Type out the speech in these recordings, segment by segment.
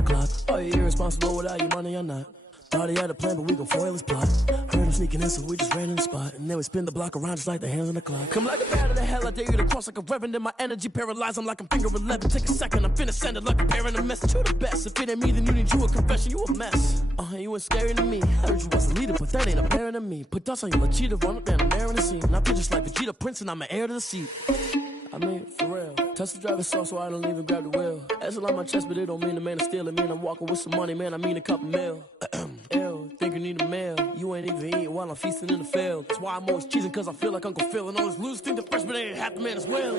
the clock. Are you irresponsible without your money or not? Thought he had a plan, but we gon' foil his plot. Heard him sneaking in, so we just ran in the spot. And then we spin the block around just like the hands on the clock. Come like a bat of the hell, I dare you to cross like a reverend. In my energy paralyzed, I'm like I'm finger 11. Take a second, I'm finna send it like a parent a message. You the best, if it ain't me, then you need you a confession. You a mess. You ain't scary to me. Heard you was a leader, but that ain't apparent to me. Put dust on you, like cheetah, run up down, I'm airing the scene. I feel just like Vegeta Prince, and I'm an heir to the seat. I mean, for real. Touch the driver's soft, so I don't even grab the wheel. That's on my chest, but it don't mean the man is stealing. Mean I'm walking with some money, man, I mean a couple mil. Ew, think you need a meal. You ain't even eating while I'm feasting in the field. That's why I'm always cheesing, cause I feel like Uncle Phil. And all this loose think the freshman ain't half the man as well.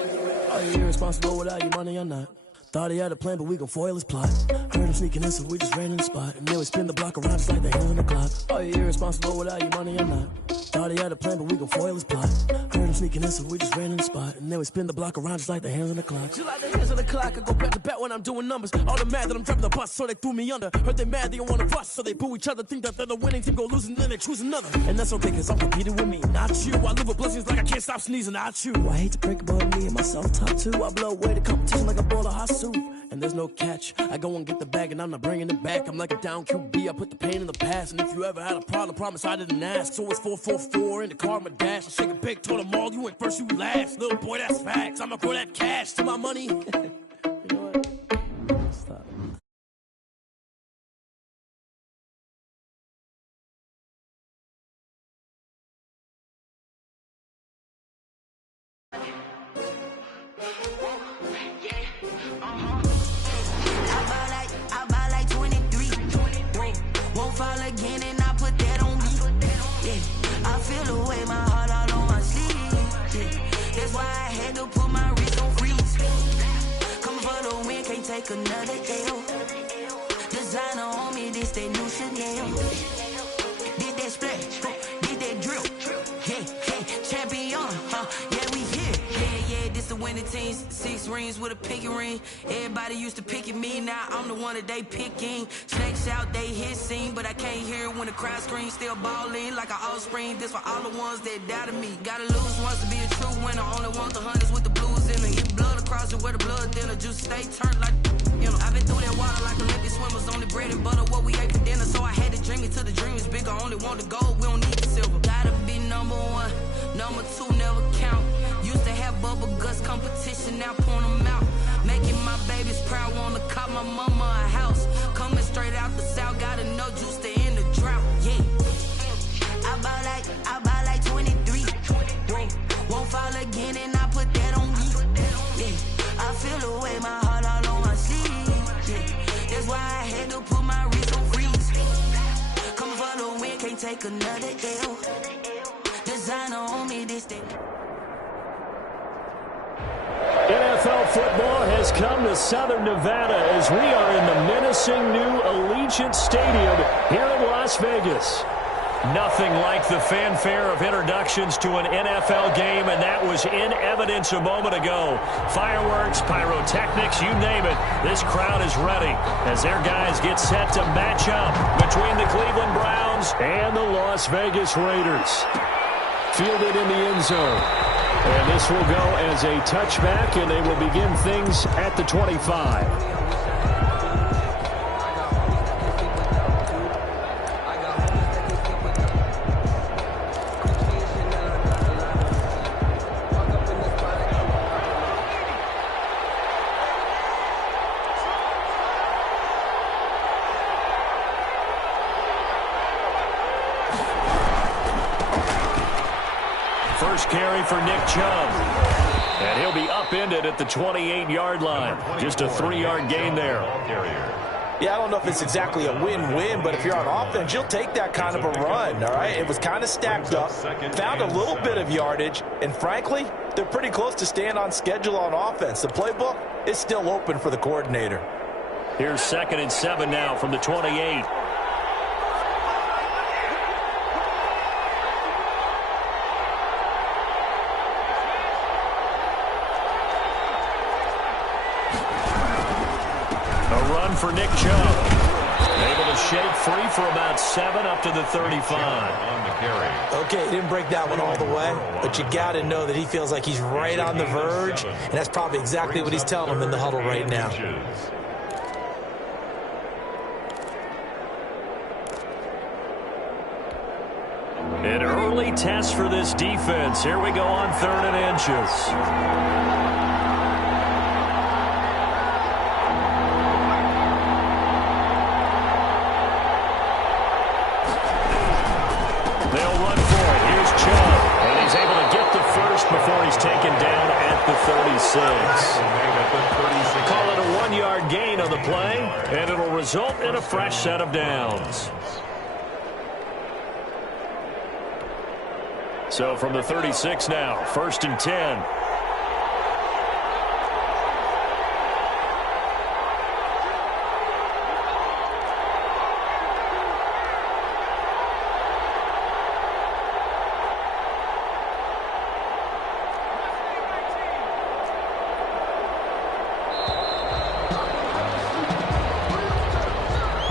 Are you irresponsible without your money or not? Thought he had a plan, but we gon' foil his plot. Heard him sneaking in, so we just ran in the spot. And then we spin the block around just like the hands on the clock. Are you irresponsible without your money or not? Thought he had a plan, but we gon' foil his plot. Heard him sneaking in, so we just ran in the spot. And then we spin the block around just like the hands on the clock. Just like the hands on the clock, I go back to back when I'm doing numbers. All the mad that I'm driving the bus, so they threw me under. Heard they mad, they don't wanna bust, so they boo each other. Think that they're the winning team, go losing, then they choose another. And that's okay, cause I'm competing with me, not you. I live with blessings like I can't stop sneezing, not you. I hate to break about me and my self-talk too. I blow away the competition like a bowl of hot soup. And there's no catch. I go and get the bag and I'm not bringing it back. I'm like a down QB, I put the pain in the past. And if you ever had a problem, promise I didn't ask. So it's 444 in the car, my dash. I shake a big, told them all, you went first, you last. Little boy, that's facts. I'ma throw that cash to my money. You know what? Stop. I buy like 23. Won't fall again and I put that on me. Yeah, I feel the way my heart all on my sleeve. Yeah, that's why I had to put my wrist on freeze. Coming for the win, can't take another L. Designer on me, this that new Chanel. Did that splash, did that drill. Yeah, champion, yeah, we here. Yeah, this the winning team. 6 rings with a pinky ring. Everybody used to pick at me, now I'm the one that they picking. Snakes out, they hit scene, but I can't hear it when the crowd screams. Still ballin' like an offspring. This for all the ones that doubted me. Gotta lose once to be a true winner. Only want the hunters with the blues in it. Get blood across it where the blood thinner. Juice stay turned like, you know. I've been through that water like Olympic swimmers. Only bread and butter, what we ate for dinner. So I had to dream it till the dream is bigger. Only want the gold, we don't need the silver. Gotta be number 1, number 2 never count. Used to have bubble guts competition, now point them out. Making my babies proud, wanna cop my mama a house. Coming straight out the south, gotta know juice to end the drought. Yeah, I buy like 23. Won't fall again and I put that on me. Yeah, I feel the way my heart all on my sleeve. Yeah, that's why I had to put my wrist on freeze. Coming for the win, can't take another L. Designer on me, this thing. NFL football has come to Southern Nevada as we are in the menacing new Allegiant Stadium here in Las Vegas. Nothing like the fanfare of introductions to an NFL game, and that was in evidence a moment ago. Fireworks, pyrotechnics, you name it. This crowd is ready as their guys get set to match up between the Cleveland Browns and the Las Vegas Raiders. Fielded in the end zone. And this will go as a touchback, and they will begin things at the 25. First carry for Nick Chubb. And he'll be upended at the 28-yard line. Just a 3-yard gain there. Yeah, I don't know if it's exactly a win-win, but if you're on offense, you'll take that kind of a run, all right? It was kind of stacked up, found a little bit of yardage, and frankly, they're pretty close to staying on schedule on offense. The playbook is still open for the coordinator. Here's 2nd and 7 now from the 28. For Nick Chubb. Able to shake free for about 7 up to the 35. On the carry. Okay, he didn't break that one all the way, but you got to know that he feels like he's right on the verge, and that's probably exactly what he's telling him in the huddle right now. An early test for this defense. Here we go on 3rd and inches. They'll run for it. Here's Chubb. And he's able to get the first before he's taken down at the 36. Call it a 1-yard gain on the play, and it'll result in a fresh set of downs. So from the 36 now, 1st and 10.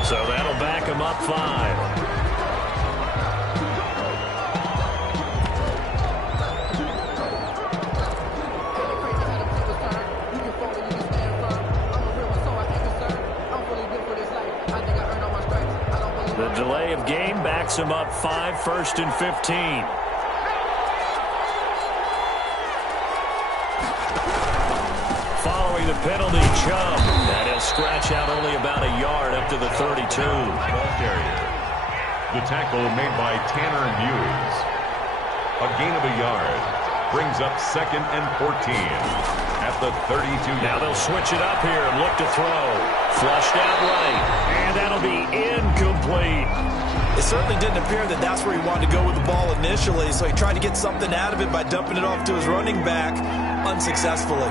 So that'll back him up 5. The delay of game backs him up 5, 1st and 15. Following the penalty, Chubb. And he'll scratch out only about a yard up to the 32. The tackle made by Tanner Muse. A gain of a yard. Brings up 2nd and 14. At the 32. Now they'll switch it up here and look to throw. Flushed out right. And that'll be incomplete. It certainly didn't appear that that's where he wanted to go with the ball initially, so he tried to get something out of it by dumping it off to his running back unsuccessfully.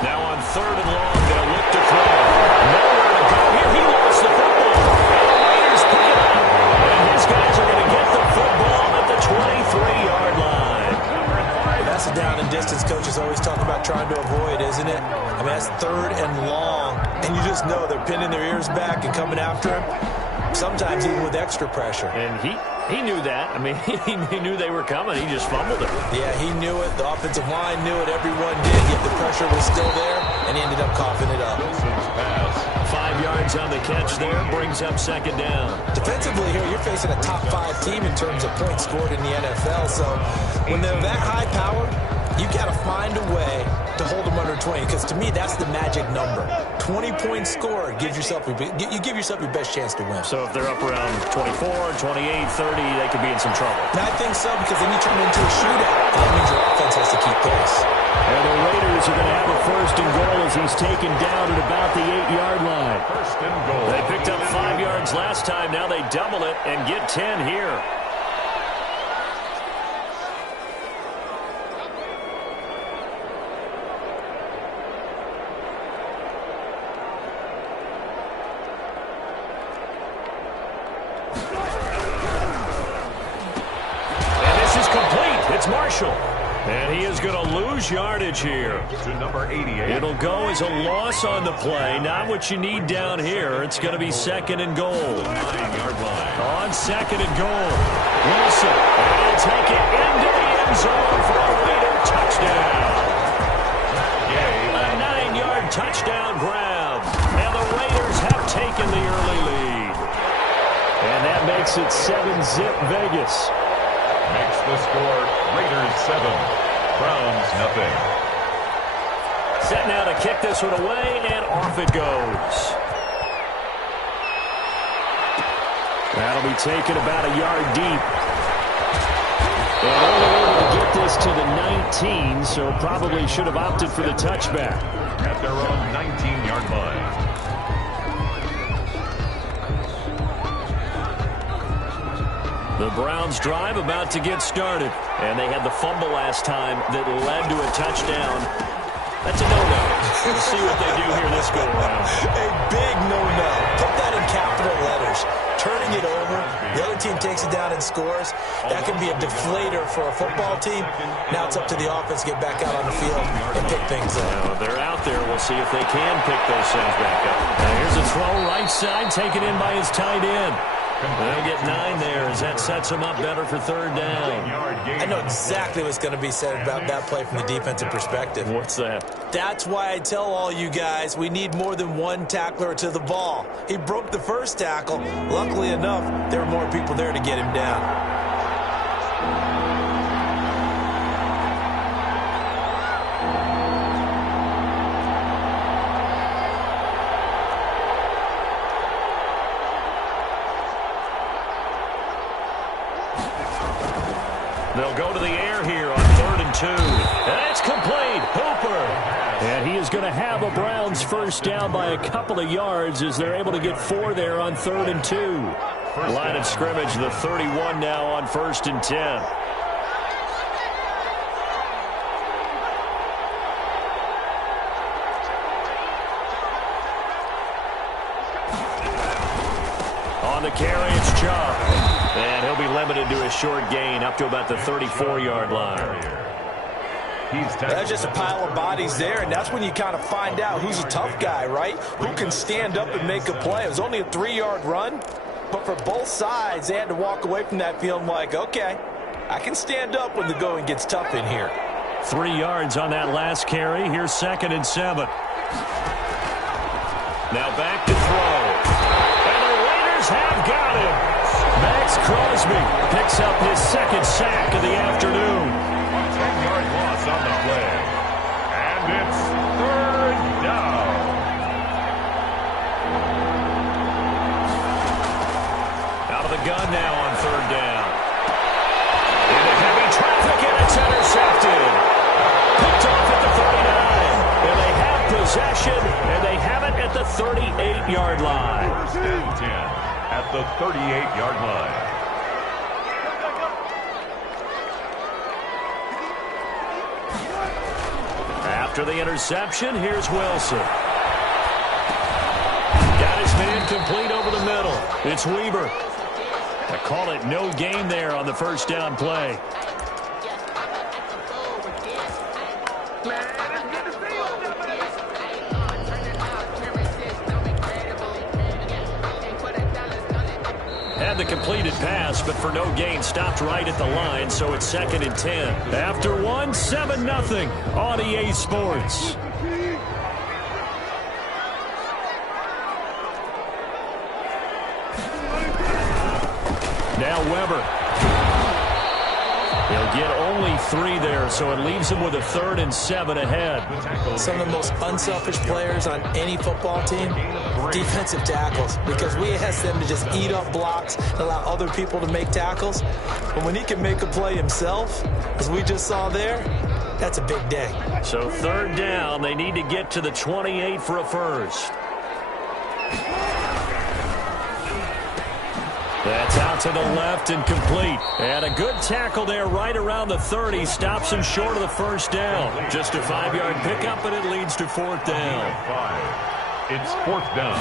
Now on 3rd and long, they'll look to throw. Nowhere to go here. He lost the football. And the Raiders pick it up. And his guys are going to get the football at the 23-yard line. That's a down and distance coaches always talk about trying to avoid, isn't it? I mean, that's 3rd and long. And you just know they're pinning their ears back and coming after him, sometimes even with extra pressure. And he knew that. I mean, he knew they were coming. He just fumbled it. Yeah, he knew it. The offensive line knew it. Everyone did. Yet the pressure was still there, and he ended up coughing it up. 5 yards on the catch there. Brings up 2nd down. Defensively here, you're facing a top 5 team in terms of points scored in the NFL. So when they're that high powered, you got to find a way to hold them under 20, because to me, that's the magic number. 20 points scored gives yourself you give yourself your best chance to win. So if they're up around 24, 28, 30, they could be in some trouble. And I think so, because then you turn it into a shootout. That means your offense has to keep pace. And the Raiders are going to have a 1st and goal as he's taken down at about the 8-yard line. 1st and goal. They picked up 5 yards last time. Now they double it and get 10 here. It's Marshall. And he is going to lose yardage here. To number 88. It'll go as a loss on the play. Not what you need down here. It's going to be 2nd and goal. 9-yard line. On 2nd and goal. Wilson. And he'll take it into the end zone for a Raider touchdown. A 9-yard touchdown grab. And the Raiders have taken the early lead. And that makes it 7-zip Vegas. Makes the score Raiders 7, Browns nothing. Set now to kick this one away, and off it goes. That'll be taken about a yard deep. And only able to get this to the 19, so probably should have opted for the touchback. At their own 19-yard line. The Browns drive about to get started. And they had the fumble last time that led to a touchdown. That's a no-no. We'll see what they do here this go-around. A big no-no. Put that in capital letters. Turning it over, the other team takes it down and scores. That can be a deflator for a football team. Now it's up to the offense to get back out on the field and pick things up. Now, they're out there. We'll see if they can pick those things back up. Now, here's a throw right side, taken in by his tight end. They'll get 9 there as that sets them up better for third down. I know exactly what's going to be said about that play from the defensive perspective. What's that? That's why I tell all you guys we need more than one tackler to the ball. He broke the first tackle. Luckily enough, there were more people there to get him down. They'll go to the air here on 3rd and 2. And it's complete. Hooper. And he is going to have a Browns first down by a couple of yards as they're able to get 4 there on 3rd and 2. Line of scrimmage, the 31 now on 1st and 10. On the carry, it's Chubb. And he'll be limited to a short gain up to about the 34-yard line. That's just a pile of bodies there, and that's when you kind of find out who's a tough guy, right? Who can stand up and make a play. It was only a 3-yard run, but for both sides, they had to walk away from that feeling like, okay, I can stand up when the going gets tough in here. 3 yards on that last carry. Here's 2nd and 7. Now back to throw. And the Raiders have got him. Max Crosby picks up his 2nd sack of the afternoon. 10-yard loss on the play. And it's 3rd down. Out of the gun now on 3rd down. Into heavy traffic, and it's intercepted. Picked off at the 39. And they have possession, and they have it at the 38-yard line. 1st and 10. At the 38-yard line. After the interception, here's Wilson. Got his man complete over the middle. It's Weber. I call it no gain there on the first down play. Had the completed pass, but for no gain, stopped right at the line, so it's 2nd and 10. After 1, 7-0 on EA Sports. Now Weber. He'll get only 3 there, so it leaves him with a 3rd and 7 ahead. Some of the most unselfish players on any football team, defensive tackles, because we ask them to just eat up blocks and allow other people to make tackles. But when he can make a play himself, as we just saw there, that's a big day. So 3rd down, they need to get to the 28 for a first. That's out to the left and complete. And a good tackle there right around the 30. Stops him short of the first down. Just a 5-yard pickup, and it leads to 4th down. 5. It's 4th down.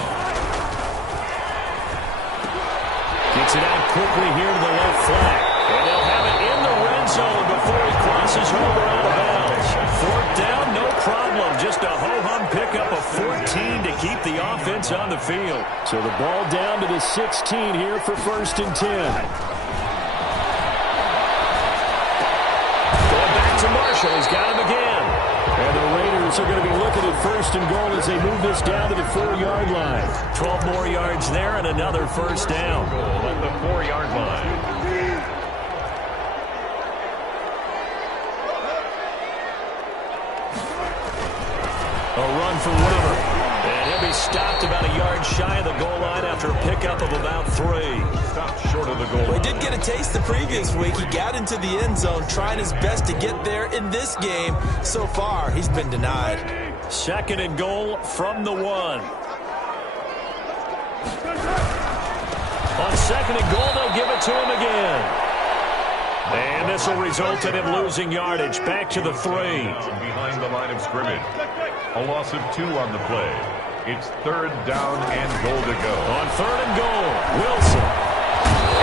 Gets it out quickly here to the left flank. And they'll have it in the red zone before he crosses over out of bounds. 4th down, no problem. Just a ho-hum pickup of 14 to keep the offense on the field. So the ball down to the 16 here for 1st and 10. Going back to Marshall. He's got him again. And the Raiders are going to be looking at 1st and goal as they move this down to the 4-yard line. 12 more yards there and another first down. At the 4-yard line. A run for Weber. And he'll be stopped about a yard shy of the goal line after a pickup of about 3. Stopped short of the goal line. Well, he did get a taste the previous week. He got into the end zone, trying his best to get there in this game. So far, he's been denied. 2nd and goal from the 1. On 2nd and goal, they'll give it to him again. And this will result in him losing yardage. Back to the 3. Behind the line of scrimmage. A loss of 2 on the play. It's 3rd down and goal to go. On 3rd and goal, Wilson.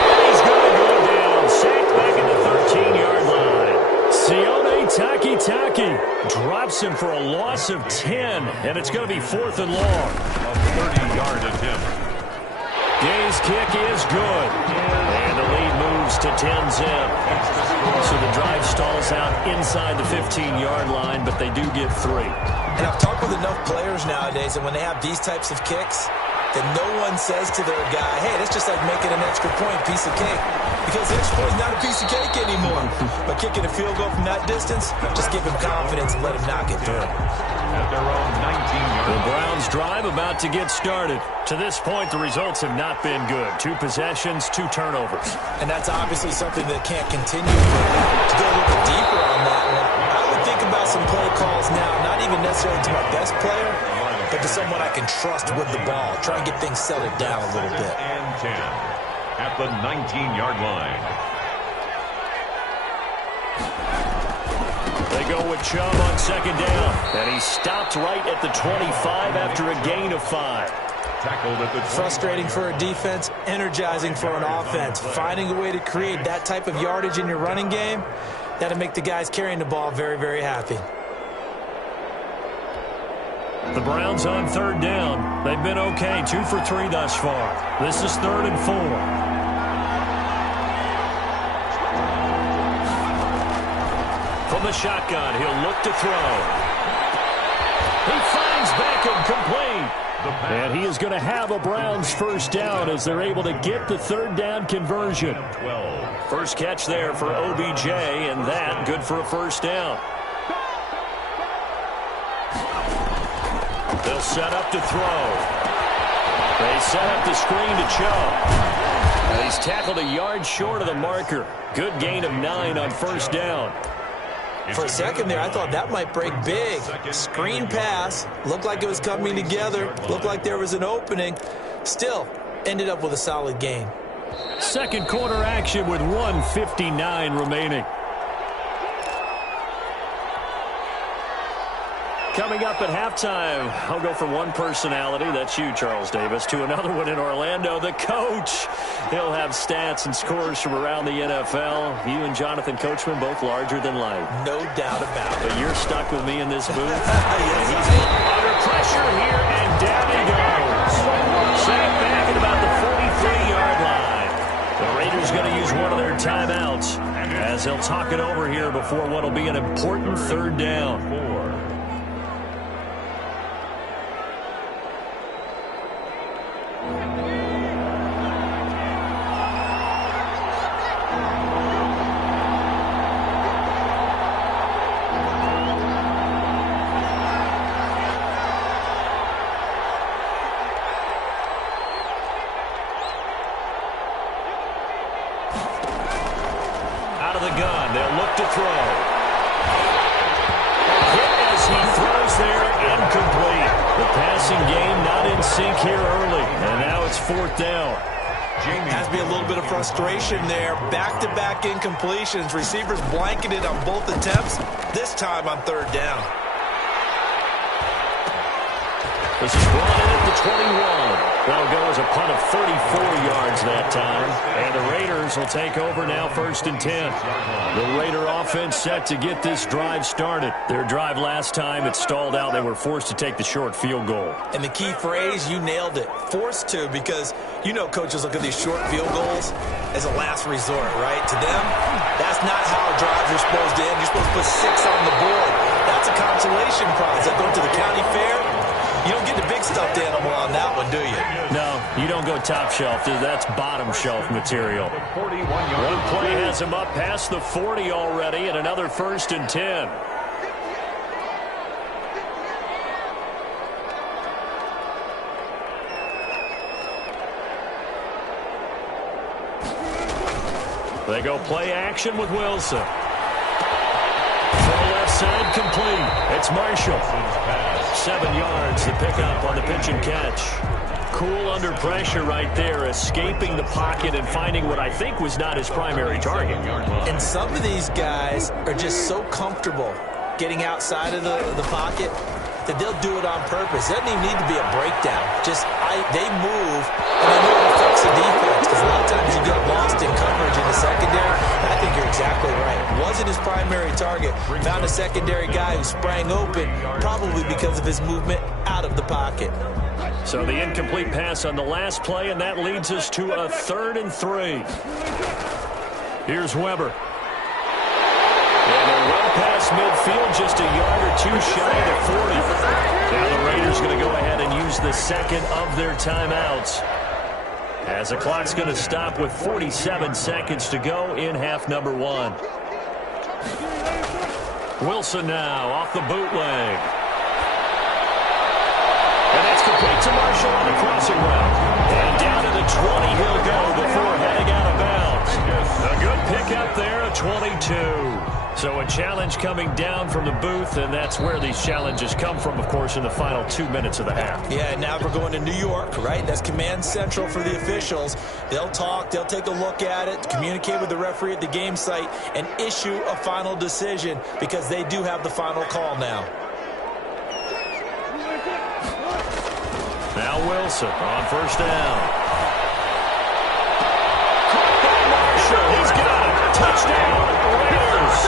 And he's going to go down. Sacked back at the 13-yard line. Sione Takitaki drops him for a loss of 10. And it's going to be 4th and long. A 30-yard attempt. Gay's kick is good. And the lead moves to 10-zip. So the drive stalls out inside the 15-yard line, but they do get 3. And I've talked with enough players nowadays, and when they have these types of kicks, that no one says to their guy, hey, that's just like making an extra point, piece of cake. Because the extra point is not a piece of cake anymore. But kicking a field goal from that distance, just give him confidence and let him knock it through. At their own 19-yard. The Browns drive about to get started. To this point, the results have not been good. 2 possessions, 2 turnovers. And that's obviously something that can't continue. To go a little bit deeper on that one, I would think about some play calls now, not even necessarily to my best player, but to someone I can trust with the ball. Try and get things settled down a little bit. And 10 at the 19-yard line. They go with Chubb on second down. And he stopped right at the 25 after a gain of 5. Tackled at the 20. Frustrating for a defense, energizing for an offense. Finding a way to create that type of yardage in your running game, that'll make the guys carrying the ball very, very happy. The Browns on third down. They've been okay, 2 for 3 thus far. This is 3rd and 4. From the shotgun, he'll look to throw. He finds Beckham complete. And he is going to have a Browns first down as they're able to get the 3rd down conversion. 12. First catch there for OBJ, and that good for a first down. They'll set up to throw. They set up the screen to Chubb. And he's tackled a yard short of the marker. Good gain of 9 on first down. For a second there, I thought that might break big. Screen pass. Looked like it was coming together. Looked like there was an opening. Still, ended up with a solid gain. Second quarter action with 1:59 remaining. Coming up at halftime, I'll go from one personality, that's you, Charles Davis, to another one in Orlando, the coach. He'll have stats and scores from around the NFL. You and Jonathan Coachman, both larger than life. No doubt about it. But you're stuck with me in this booth. And he's under pressure here, and down he goes. Set it back at about the 43-yard line. The Raiders going to use one of their timeouts as they'll talk it over here before what will be an important 3rd down. Out of the gun, they'll look to throw. Hit as he throws there, incomplete. The passing game not in sync here early, and now it's 4th down. Has to be a little bit of frustration there. Back-to-back incompletions. Receivers blanketed on both attempts, this time on 3rd down. This is brought in at the 21. That'll go as a punt of 34 yards that time. And the Raiders will take over now 1st and 10. The Raider offense set to get this drive started. Their drive last time, it stalled out. They were forced to take the short field goal. And the key phrase, you nailed it. Forced to, because you know coaches look at these short field goals as a last resort, right? To them, that's not how drives are supposed to end. You're supposed to put 6 on the board. That's a consolation prize. That going to the county fair. You don't get the big stuffed animal on that one, do you? No, you don't go top shelf. That's bottom shelf material. One play has him up past the 40 already, and another 1st and 10. They go play action with Wilson. To the left side, complete. It's Marshall. 7 yards, the pickup on the pitch and catch. Cool under pressure right there, escaping the pocket and finding what I think was not his primary target. And some of these guys are just so comfortable getting outside of the pocket that they'll do it on purpose. It doesn't even need to be a breakdown. Just they move, and I know it affects the defense because a lot of times you get lost in coverage in the secondary. And I think you're exactly right. Wasn't his primary target. Found a secondary guy who sprang open, probably because of his movement out of the pocket. So the incomplete pass on the last play, and that leads us to a 3rd and 3. Here's Weber. And they're well past midfield, just a yard or two shy of the 40. Now the Raiders going to go ahead and use the second of their timeouts, as the clock's going to stop with 47 seconds to go in half number 1. Wilson now off the bootleg. And that's complete to Marshall on the crossing route. And down to the 20 he'll go before heading out of bounds. A good pickup there, a 22. So a challenge coming down from the booth, and that's where these challenges come from, of course, in the final 2 minutes of the half. Yeah, now we're going to New York, right? That's command central for the officials. They'll talk, they'll take a look at it, communicate with the referee at the game site, and issue a final decision, because they do have the final call now. Now Wilson on first down. Caught by Marshall. He's got it. Touchdown, Raiders.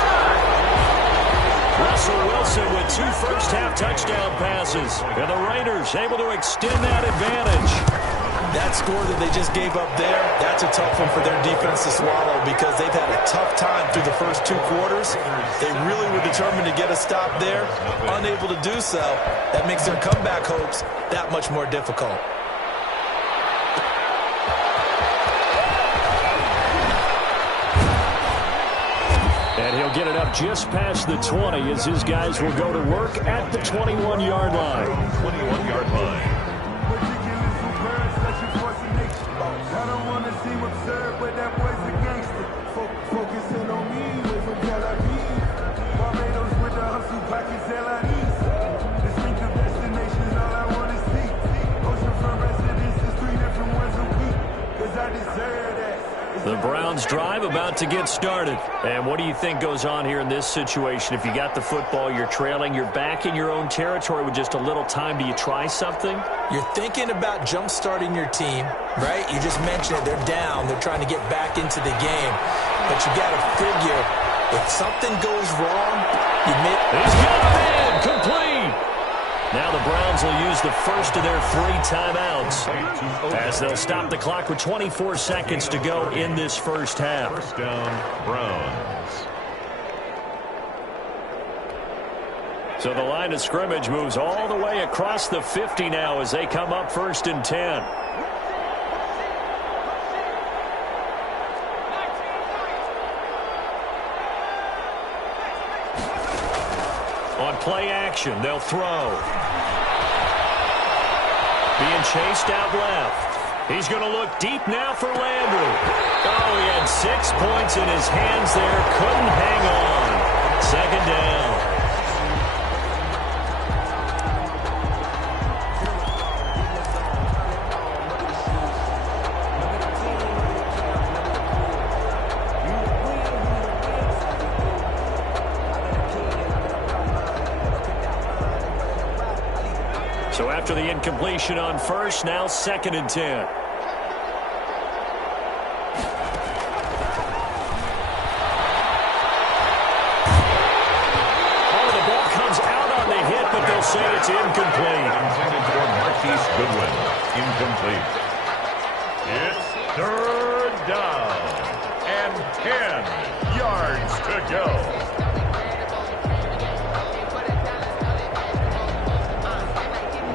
Russell Wilson with 2 first-half touchdown passes. And the Raiders able to extend that advantage. That score that they just gave up there, that's a tough one for their defense to swallow, because they've had a tough time through the first 2 quarters. They really were determined to get a stop there, unable to do so. That makes their comeback hopes that much more difficult. And he'll get it up just past the 20 as his guys will go to work at the 21-yard line. 21-yard line. I don't want to seem absurd, but that boy's a gangster. Focusing on me, way from Tel Aviv. Barbados with the hustle, pockets LIDs. Distinctive destination is all I want to see. Oceanfront residences, 3 different ones a week. Cause I deserve that. The Browns drive about to get started. And what do you think goes on here in this situation? If you got the football, you're trailing, you're back in your own territory with just a little time. Do you try something? You're thinking about jump-starting your team, right? You just mentioned it. They're down. They're trying to get back into the game. But you got to figure, if something goes wrong, you may... He's got a man complete. Now the Browns will use the first of their 3 timeouts, as they'll stop the clock with 24 seconds to go in this first half. First down, Browns. So the line of scrimmage moves all the way across the 50 now as they come up 1st and 10. On play action, they'll throw. Being chased out left. He's going to look deep now for Landry. Oh, he had 6 points in his hands there. Couldn't hang on. 2nd down. So after the incompletion on first, now 2nd and 10. Oh, the ball comes out on the hit, but they'll say it's incomplete. Intended for Marquise Goodwin. Incomplete. It's 3rd down and 10 yards to go.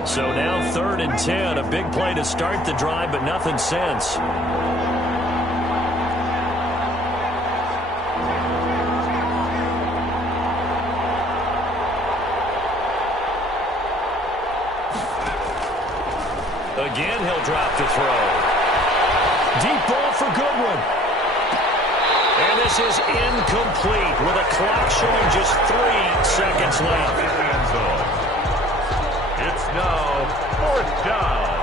So now 3rd and 10, a big play to start the drive, but nothing since. Again, he'll drop to throw. Deep ball for Goodwin. And this is incomplete with a clock showing just 3 seconds left. It's now 4th down.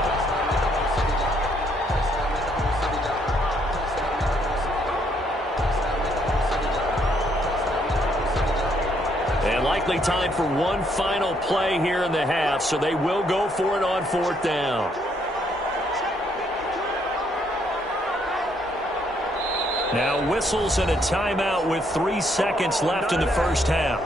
And likely time for one final play here in the half, so they will go for it on 4th down. Now whistles and a timeout with 3 seconds left in the first half.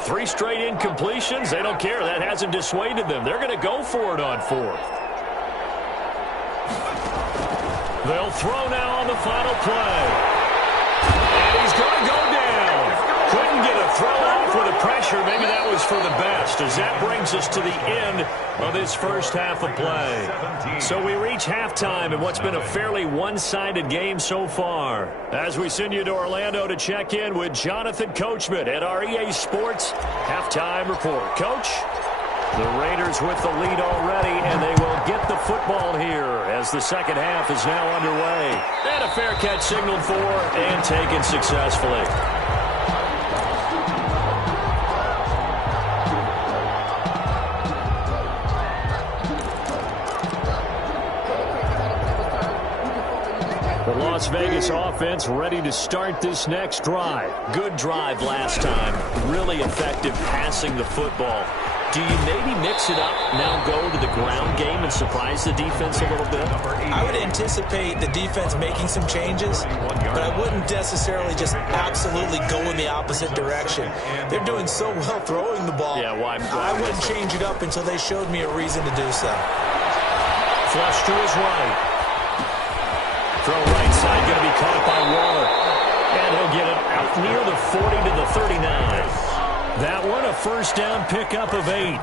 With 3 straight incompletions, they don't care. That hasn't dissuaded them. They're going to go for it on 4th. They'll throw now on the final play. And he's going to go down. Couldn't get a throw off with the pressure. Maybe that was for the best, as that brings us to the end of this first half of play. So we reach halftime in what's been a fairly one-sided game so far. As we send you to Orlando to check in with Jonathan Coachman at our EA Sports Halftime Report. Coach? The Raiders with the lead already, and they will get the football here as the second half is now underway. And a fair catch signaled for and taken successfully. The Las Vegas offense ready to start this next drive. Good drive last time. Really effective passing the football. Do you maybe mix it up, now go to the ground game and surprise the defense a little bit? I would anticipate the defense making some changes, but I wouldn't necessarily just absolutely go in the opposite direction. They're doing so well throwing the ball. Yeah, why I wouldn't change it up until they showed me a reason to do so. Flush to his right. Throw right side, going to be caught by Waller. And he'll get it out near the 40 to the 39. That one, a first down pickup of 8.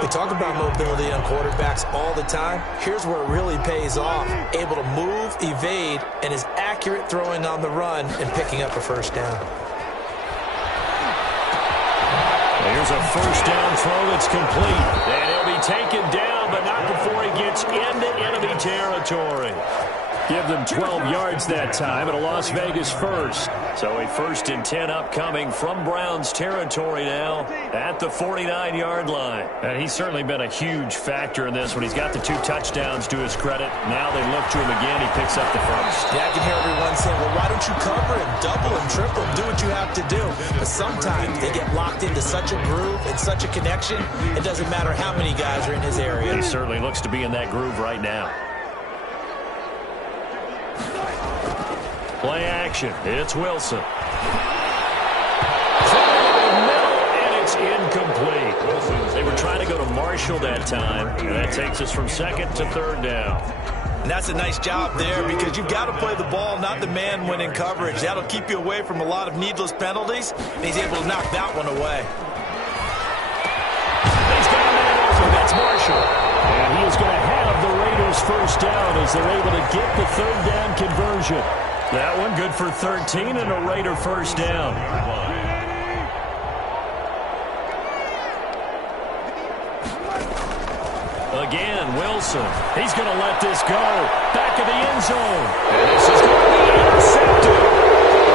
We talk about mobility on quarterbacks all the time. Here's where it really pays off. Able to move, evade, and is accurate throwing on the run and picking up a first down. Here's a first down throw that's complete. And he'll be taken down, but not before he gets into enemy territory. Give them 12 yards that time at a Las Vegas first. So a 1st and 10 upcoming from Browns territory now at the 49-yard line. And he's certainly been a huge factor in this when he's got the 2 touchdowns to his credit. Now they look to him again. He picks up the first. Yeah, I can hear everyone saying, well, why don't you cover him, double him, triple him, do what you have to do. But sometimes they get locked into such a groove and such a connection, it doesn't matter how many guys are in his area. He certainly looks to be in that groove right now. Play action. It's Wilson. And it's incomplete. They were trying to go to Marshall that time, and that takes us from 2nd to 3rd down. And that's a nice job there because you've got to play the ball, not the man when in coverage. That'll keep you away from a lot of needless penalties, and he's able to knock that one away. He's got a man open. That's Marshall. And he is going to have the Raiders first down as they're able to get the 3rd down conversion. That one good for 13 and a Raider first down. Again, Wilson. He's going to let this go. Back of the end zone. And this is going to be intercepted.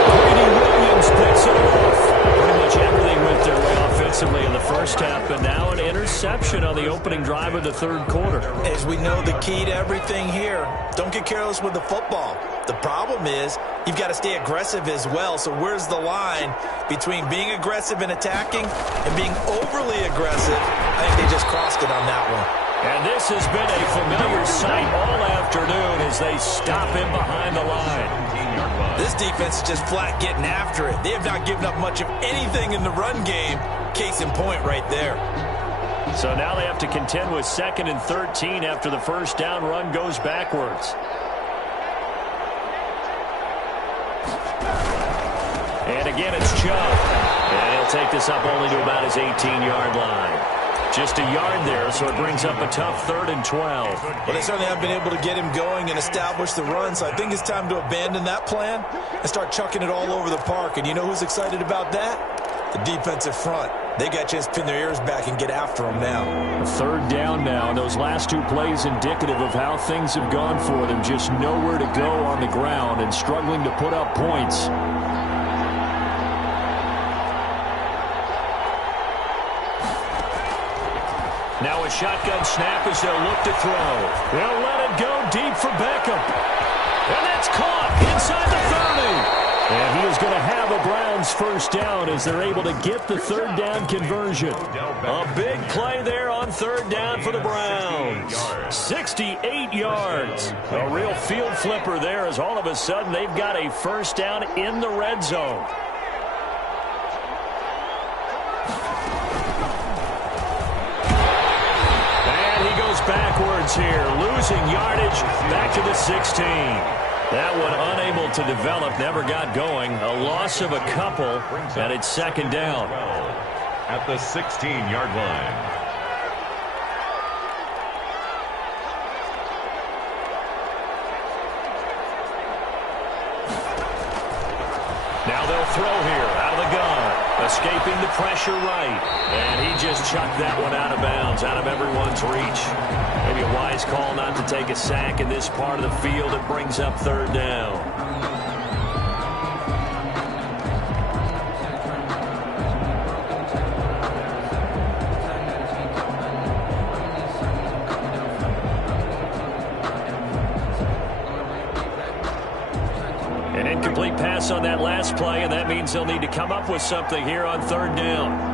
Brady Williams picks it off. Pretty much everything went their way offensively in the first half, but now an interception on the opening drive of the 3rd quarter. As we know, the key to everything here, don't get careless with the football. The problem is you've got to stay aggressive as well. So where's the line between being aggressive and attacking and being overly aggressive? I think they just crossed it on that one. And this has been a familiar sight all afternoon as they stop him behind the line. This defense is just flat getting after it. They have not given up much of anything in the run game. Case in point right there. So now they have to contend with 2nd and 13 after the first down run goes backwards. And again, it's Chubb. And he'll take this up only to about his 18-yard line. Just a yard there, so it brings up a tough 3rd and 12. Well, they certainly haven't been able to get him going and establish the run, so I think it's time to abandon that plan and start chucking it all over the park. And you know who's excited about that? The defensive front. They got a chance to pin their ears back and get after him now. 3rd down now, and those last 2 plays indicative of how things have gone for them. Just nowhere to go on the ground and struggling to put up points. Now a shotgun snap as they'll look to throw. They'll let it go deep for Beckham. And that's caught inside the 30. And he is going to have a Browns first down as they're able to get the 3rd down conversion. A big play there on 3rd down for the Browns. 68 yards. A real field flipper there as all of a sudden they've got a first down in the red zone. yards here. Losing yardage back to the 16. That one unable to develop, never got going. A loss of a couple, and it's second down. At the 16-yard line. Now they'll throw here out of the gun. Escaping the pressure right. And he just chucked that one out of bounds, out of everyone's reach. Maybe a wise call not to take a sack in this part of the field. It brings up third down. An incomplete pass on that last play, and that means they'll need to come up with something here on third down.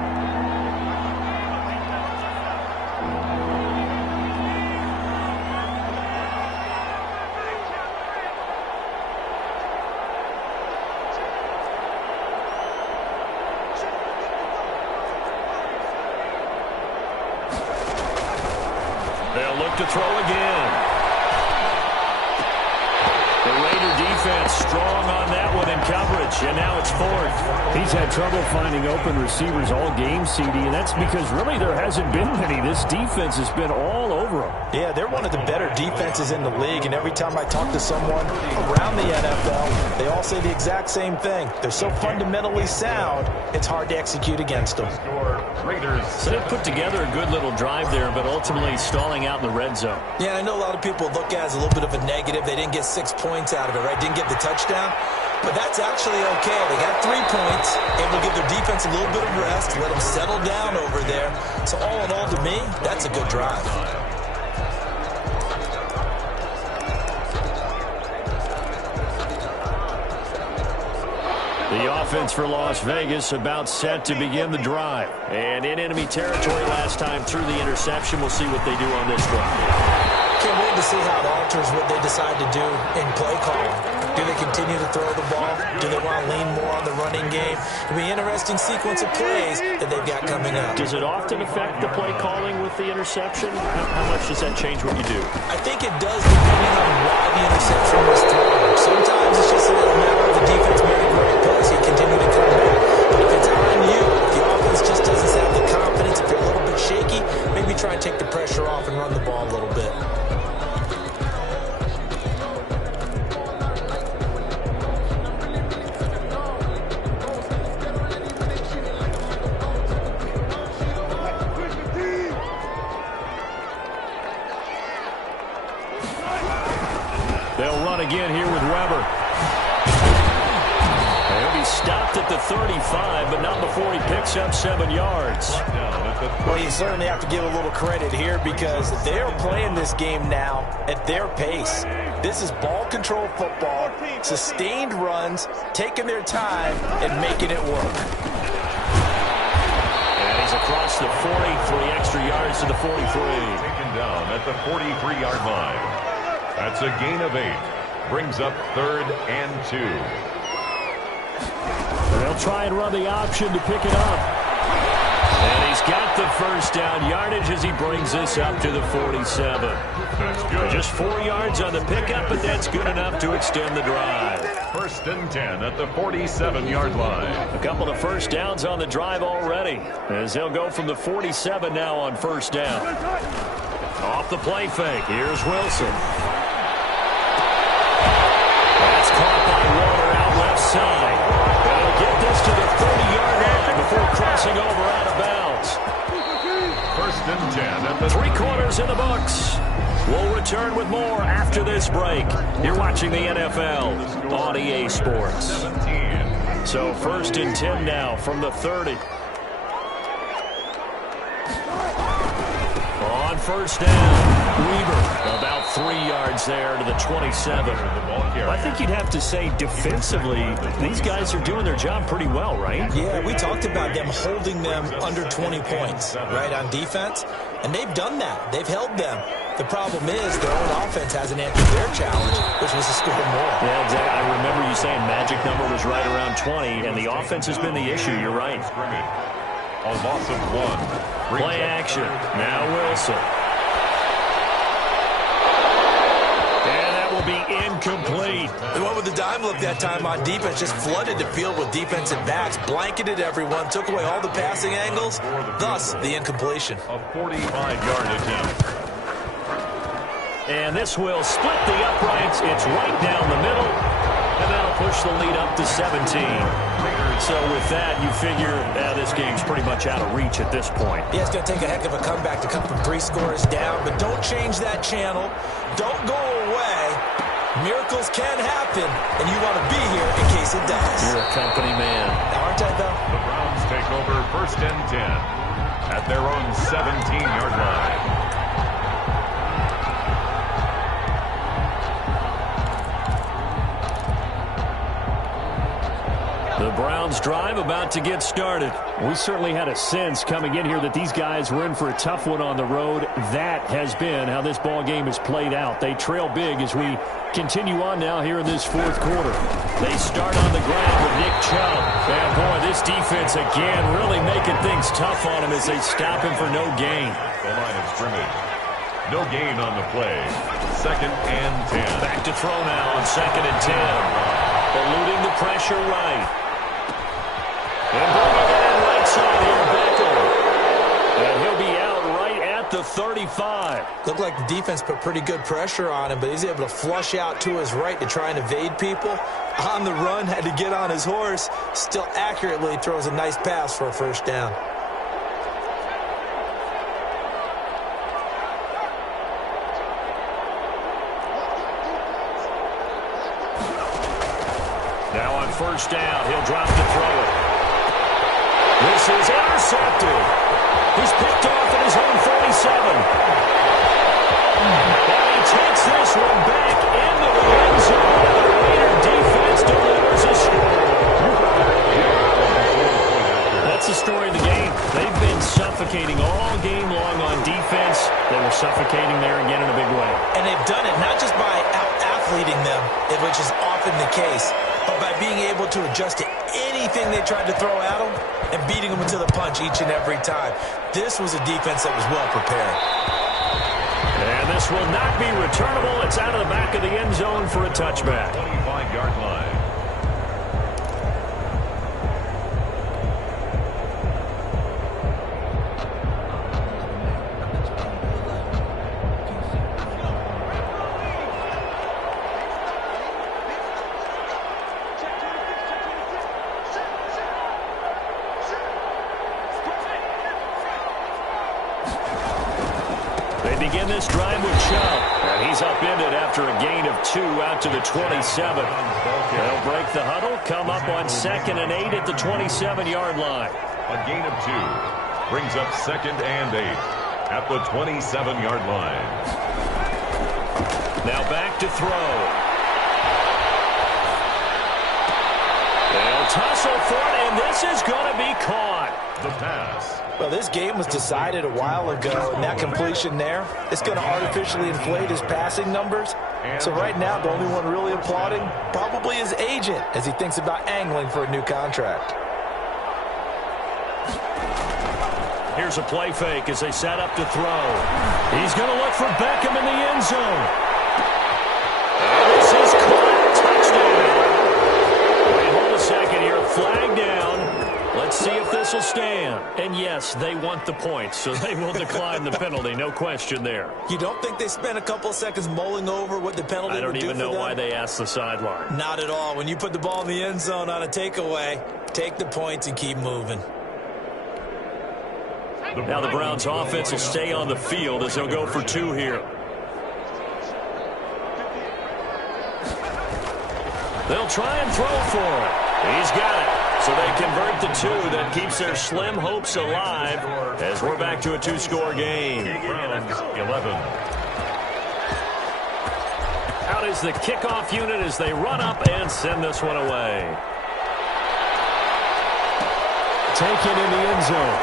They'll look to throw again. The Raider defense strong on that one in coverage, and now it's fourth. He's had trouble finding open receivers all game, CD, and that's because really there hasn't been many. This defense has been all over them. Yeah, they're one of the better defenses in the league, and every time I talk to someone around the NFL, they all say the exact same thing. They're so fundamentally sound, it's hard to execute against them. Raiders. So they put together a good little drive there, but ultimately stalling out in the red zone. Yeah, I know a lot of people look at it as a little bit of a negative. They didn't get 6 points out of it, right? Didn't get the touchdown. But that's actually okay. They got 3 points, able to give their defense a little bit of rest, let them settle down over there. So all in all, to me, that's a good drive. The offense for Las Vegas about set to begin the drive. And in enemy territory last time through the interception. We'll see what they do on this drive. Can't wait to see how it alters what they decide to do in play calling. Do they continue to throw the ball? Do they want to lean more on the running game? It'll be an interesting sequence of plays that they've got coming up. Does it often affect the play calling with the interception? How much does that change what you do? I think it does depending on why the interception was thrown. Sometimes it's just a matter of the defense made a great play, so you continue to come back. But if it's on you, if the offense just doesn't have the confidence, if you're a little bit shaky, maybe try and take the pressure off and run the ball a little bit. They'll run again here with Weber. He'll be stopped at the 35, but not before he picks up 7 yards. Well, you certainly have to give a little credit here because they're playing this game now at their pace. This is ball control football, sustained runs, taking their time and making it work. And he's across the 40, 3 extra yards to the 43. Taken down at the 43-yard line. That's a gain of 8. Brings up 3rd and 2. They'll try and run the option to pick it up. And he's got the first down yardage as he brings this up to the 47. That's good. Just 4 yards on the pickup, but that's good enough to extend the drive. 1st and 10 at the 47-yard line. A couple of first downs on the drive already, as they'll go from the 47 now on first down. Off the play fake, here's Wilson. That's caught by Warner out left side. They'll get this to the 30-yard line before crossing over out of bounds. 1st and 10 at the 3 quarters in the books. We'll return with more after this break. You're watching the NFL on EA Sports. 17. So 1st and 10 now from the 30. On first down, Weber about 3 yards there to the 27. I think you'd have to say defensively, these guys are doing their job pretty well, right? Yeah, we talked about them holding them under 20 points, right, on defense. And they've done that. They've held them. The problem is their own offense hasn't answered their challenge, which was to score more. Yeah, exactly. I remember you saying magic number was right around 20, and the offense has been the issue. You're right. A loss of 1. Play action. Now Wilson. incomplete. The one with the dime look that time on defense just flooded the field with defensive backs, blanketed everyone, took away all the passing angles, thus the incompletion. A 45-yard attempt. And this will split the uprights. It's right down the middle, and that'll push the lead up to 17. So with that, you figure this game's pretty much out of reach at this point. Yeah, it's going to take a heck of a comeback to come from 3 scores down, but don't change that channel. Don't go away. Miracles can happen, and you want to be here in case it does. You're a company man. Aren't I, though? The Browns take over 1st and 10 at their own 17-yard line. The Browns drive about to get started. We certainly had a sense coming in here that these guys were in for a tough one on the road. That has been how this ball game has played out. They trail big as we continue on now here in this 4th quarter. They start on the ground with Nick Chubb. And boy, this defense again really making things tough on him as they stop him for no gain. The line of scrimmage. No gain on the play. 2nd and 10. Back to throw now on 2nd and 10. Eluding the pressure right. And bringing it in right side here, Beckham. And he'll be out right at the 35. Looked like the defense put pretty good pressure on him, but he's able to flush out to his right to try and evade people. On the run, had to get on his horse. Still accurately throws a nice pass for a 1st down. Now on 1st down, he'll drop to throw it. This is intercepted. He's picked off at his own 47. And he takes this one back into the end zone. The Raider defense delivers a score. That's the story of the game. They've been suffocating all game long on defense. They were suffocating there again in a big way. And they've done it not just by out-athleting them, which is often the case, but by being able to adjust to anything they tried to throw at them and beating them into the punch each and every time. This was a defense that was well prepared. And this will not be returnable. It's out of the back of the end zone for a touchback. 25-yard line. Begin this drive with Chubb. And he's upended after a gain of 2 out to the 27. They'll break the huddle, come up on 2nd and 8 at the 27-yard line. A gain of 2 brings up 2nd and 8 at the 27-yard line. Now back to throw. They'll tussle for it, and this is going to be caught. The pass. Well, this game was decided a while ago, and that completion there, it's going to artificially inflate his passing numbers. So right now, the only one really applauding probably his agent as he thinks about angling for a new contract. Here's a play fake as they set up to throw. He's going to look for Beckham in the end zone. This is caught. Touchdown. Wait, hold a second here. Flag down. Let's see if this will stand. And yes, they want the points, so they will decline the penalty. No question there. You don't think they spent a couple seconds mulling over what the penalty would do for them? I don't even know why they asked the sideline. Not at all. When you put the ball in the end zone on a takeaway, take the points and keep moving. Now the Browns offense will stay on the field as they'll go for 2 here. They'll try and throw for it. He's got it. So they convert the 2 that keeps their slim hopes alive as we're back to a 2-score game. Browns 11. Out is the kickoff unit as they run up and send this one away. Taken in the end zone.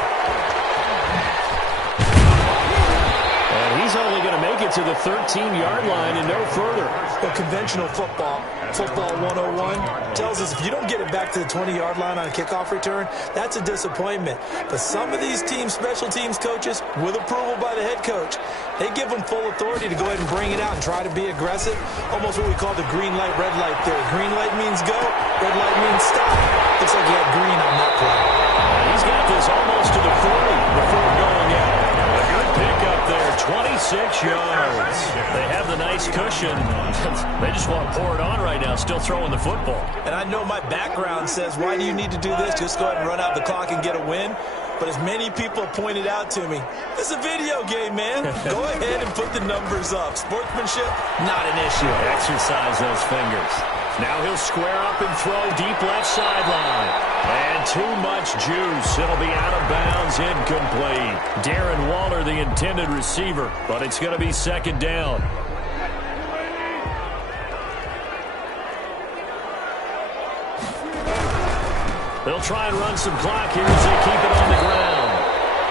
And he he's only going to make it to the 13-yard line and no further. Well, conventional football 101, tells us if you don't get it back to the 20-yard line on a kickoff return, that's a disappointment. But some of these teams, special teams coaches, with approval by the head coach, they give them full authority to go ahead and bring it out and try to be aggressive. Almost what we call the green light, red light theory. Green light means go, red light means stop. Looks like he had green on that play. He's got this almost to the 40 before going out. A good pick up there, 26 yards. They have the nice cushion. They just want to pour it on right now, still throwing the football. And I know my background says, why do you need to do this? Just go ahead and run out the clock and get a win. But as many people pointed out to me, this is a video game, man. Go ahead and put the numbers up. Sportsmanship, not an issue. Exercise those fingers. Now he'll square up and throw deep left sideline. And too much juice. It'll be out of bounds, incomplete. Darren Waller, the intended receiver, but it's going to be second down. They'll try and run some clock here as they keep it on the ground.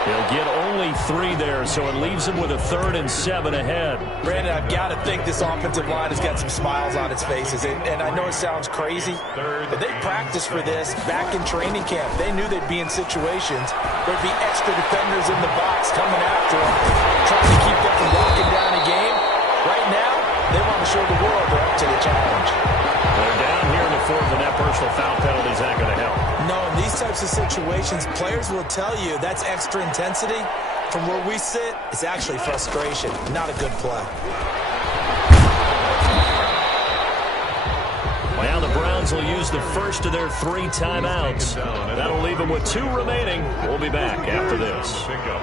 They'll get only 3 there, so it leaves them with a 3rd and 7 ahead. Brandon, I've got to think this offensive line has got some smiles on its faces. And I know it sounds crazy, but they practiced for this back in training camp. They knew they'd be in situations where there'd be extra defenders in the box coming after them, trying to keep them from locking down a game. Right now, they want to show the world they're up to the challenge. They're down here in the 4th, and that personal foul penalty is not going to help. No, in these types of situations, players will tell you that's extra intensity. From where we sit, it's actually frustration, not a good play. Well, the Browns will use the first of their 3 timeouts. That'll leave them with 2 remaining. We'll be back after this.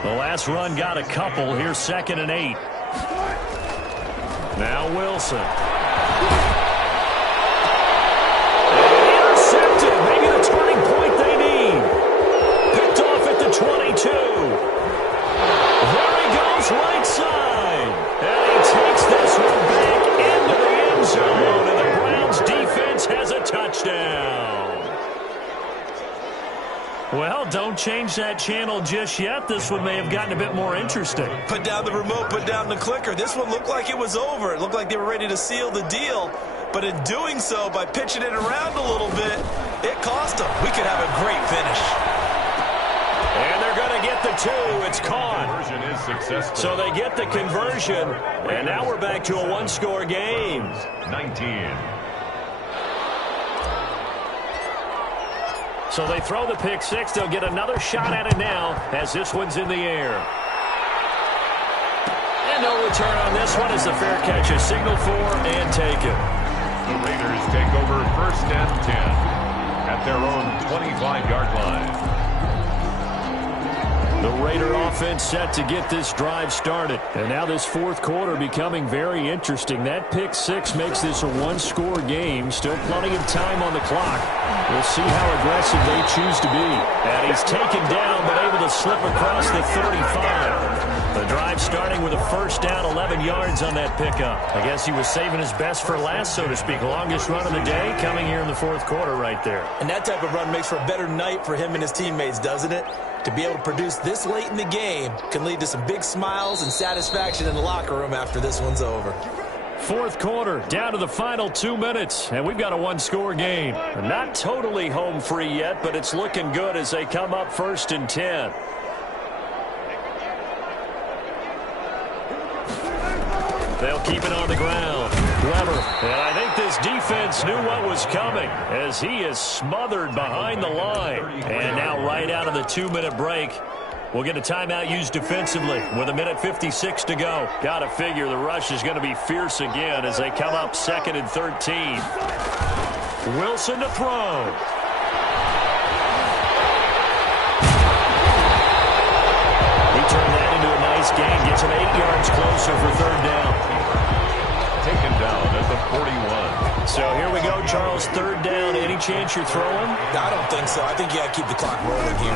The last run got a couple. Here's 2nd and 8. Now Wilson. Intercepted. Maybe the turning point they need. Picked off at the 22. There he goes right side. And he takes this one back into the end zone. And the Browns defense has a touchdown. Well, don't change that channel just yet. This one may have gotten a bit more interesting. Put down the remote, put down the clicker. This one looked like it was over. It looked like they were ready to seal the deal. But in doing so, by pitching it around a little bit, it cost them. We could have a great finish. And they're going to get the 2. It's caught. Conversion is successful. So they get the conversion. And now we're back to a 1-score game. 19. So they throw the pick 6. They'll get another shot at it now as this one's in the air. And no return on this one as the fair catch is signaled for and taken. The Raiders take over 1st and 10 at their own 25-yard line. The Raider offense set to get this drive started. And now this 4th quarter becoming very interesting. That pick 6 makes this a 1-score game. Still plenty of time on the clock. We'll see how aggressive they choose to be. And he's taken down but able to slip across the 35. The drive starting with a 1st down, 11 yards on that pickup. I guess he was saving his best for last, so to speak. Longest run of the day coming here in the 4th quarter right there. And that type of run makes for a better night for him and his teammates, doesn't it? To be able to produce this late in the game can lead to some big smiles and satisfaction in the locker room after this one's over. 4th quarter, down to the final 2 minutes, and we've got a 1-score game. Not totally home free yet, but it's looking good as they come up 1st and 10. They'll keep it on the ground. Weber, and I think this defense knew what was coming as he is smothered behind the line. And now right out of the 2-minute break, we'll get a timeout used defensively with 1:56 to go. Got to figure the rush is going to be fierce again as they come up 2nd and 13. Wilson to throw. He turned that into a nice gain. Gets him 8 yards closer for 3rd down. Taken down at the 41. So here we go, Charles. 3rd down. Any chance you're throwing? I don't think so. I think you got to keep the clock rolling here.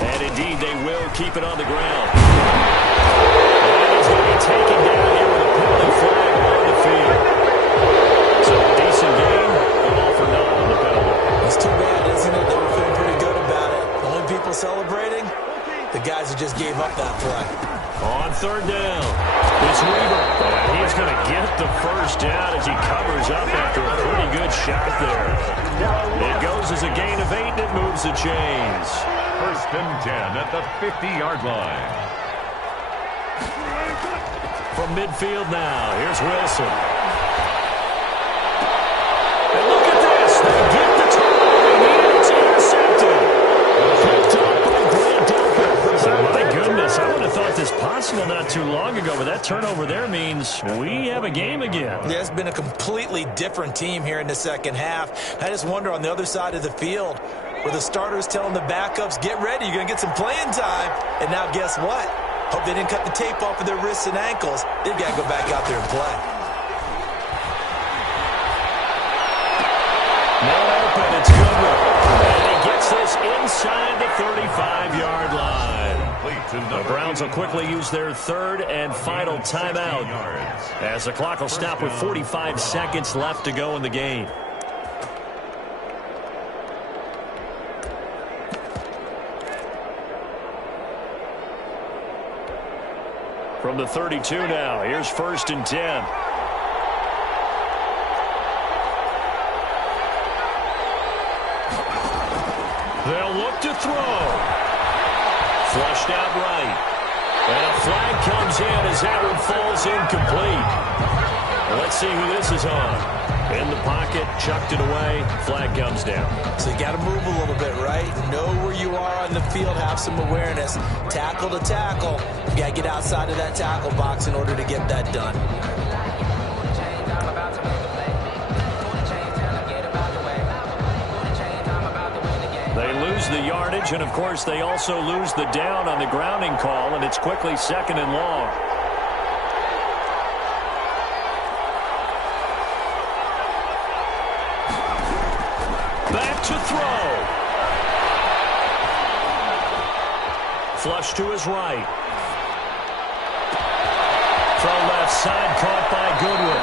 And indeed, they will keep it on the ground. And he's going to be taken down here with a penalty flag on the field. So a decent game, but all for naught on the penalty. It's too bad, isn't it? They were feeling pretty good about it. The only people celebrating, the guys who just gave up that play. On 3rd down. It's Weaver. And he's going to get the first down as he covers up after a pretty good shot there. It goes as a gain of 8, and it moves the chains. First and 10 at the 50-yard line. From midfield now, here's Wilson. And look at this. They get the turnover, and it's intercepted. Picked up by Grant Delpit. My goodness, I would have thought this possible not too long ago, but that turnover there means we have a game again. Yeah, it's been a completely different team here in the second half. I just wonder on the other side of the field, where the starters telling the backups, get ready, you're going to get some playing time. And now guess what? Hope they didn't cut the tape off of their wrists and ankles. They've got to go back out there and play. Now open, it's Goodwin. And he gets this inside the 35-yard line. The Browns will quickly use their third and final timeout as the clock will stop with 45 seconds left to go in the game. From the 32 now, here's first and 10. They'll look to throw. Flushed out right. And a flag comes in as that one falls incomplete. Well, let's see who this is on. In the pocket, chucked it away, flag comes down. So you got to move a little bit, right? Know where you are on the field, have some awareness. Tackle to tackle. You got to get outside of that tackle box in order to get that done. They lose the yardage, and of course they also lose the down on the grounding call, and it's quickly second and long. Back to throw. Flush to his right. Throw left side, caught by Goodwin.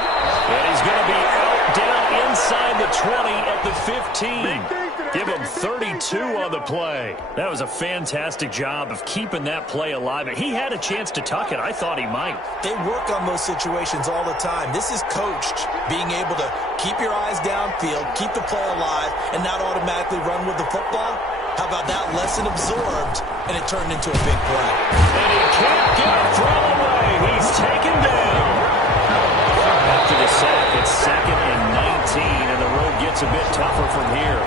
And he's going to be out down inside the 20 at the 15. Give him 32 on the play. That was a fantastic job of keeping that play alive. He had a chance to tuck it. I thought he might. They work on those situations all the time. This is coached, being able to keep your eyes downfield, keep the play alive, and not automatically run with the football. How about that lesson absorbed, and it turned into a big play. And he can't get a throw away. He's taken down. After the sack, it's second and 19, and the road gets a bit tougher from here.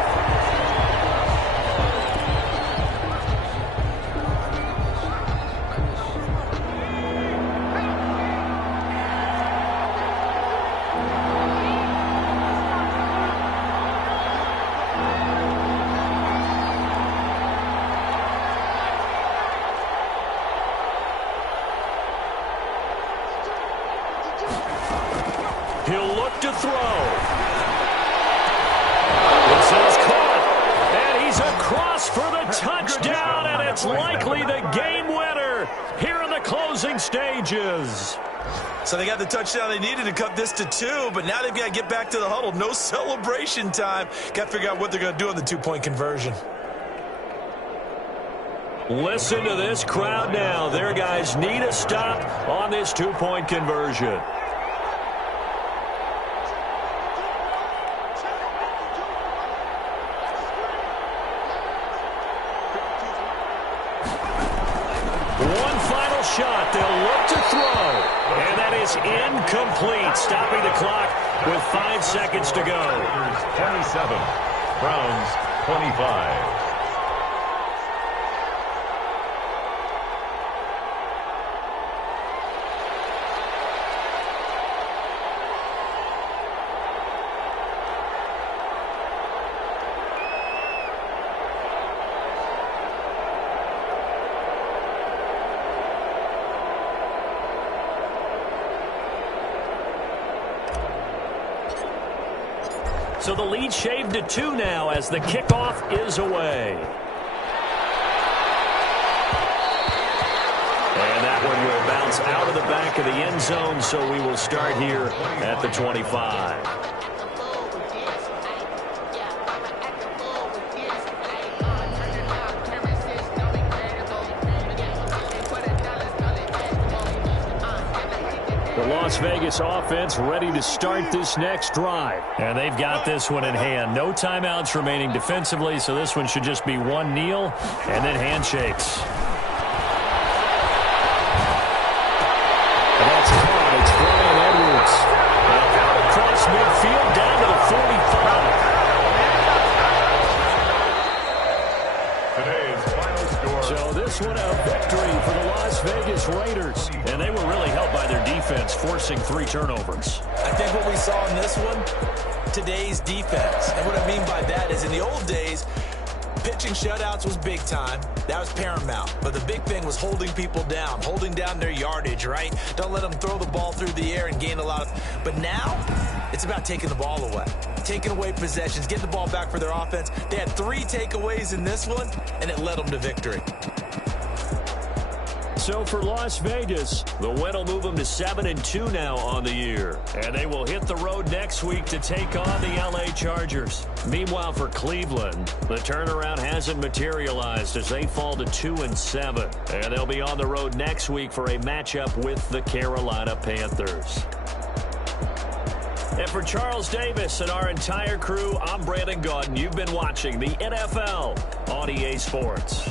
He'll look to throw. This is caught. And he's across for the touchdown, and it's likely the game winner here in the closing stages. So they got the touchdown they needed to cut this to 2, but now they've got to get back to the huddle. No celebration time. Got to figure out what they're going to do on the two-point conversion. Listen to this crowd now. Their guys need a stop on this two-point conversion. One final shot. They'll look to throw. And that is incomplete, stopping the clock with 5 seconds to go. 27. Browns 25. So the lead shaved to 2 now as the kickoff is away. And that one will bounce out of the back of the end zone, so we will start here at the 25. Las Vegas offense ready to start this next drive. And they've got this one in hand. No timeouts remaining defensively, so this one should just be one kneel and then handshakes. And that's caught. It's Brian Edwards. Out across midfield down to the 45. Today's final score. So this one a victory for the Las Vegas Raiders. And they were really helped by their defense, forcing 3 turnovers. I think what we saw in this one, today's defense. And what I mean by that is in the old days, pitching shutouts was big time. That was paramount. But the big thing was holding people down, holding down their yardage, right? Don't let them throw the ball through the air and gain a lot of... But now, it's about taking the ball away. Taking away possessions, getting the ball back for their offense. They had 3 takeaways in this one, and it led them to victory. So for Las Vegas, the win will move them to 7-2 now on the year. And they will hit the road next week to take on the LA Chargers. Meanwhile, for Cleveland, the turnaround hasn't materialized as they fall to 2-7. And they'll be on the road next week for a matchup with the Carolina Panthers. And for Charles Davis and our entire crew, I'm Brandon Gaudin. You've been watching the NFL on EA Sports.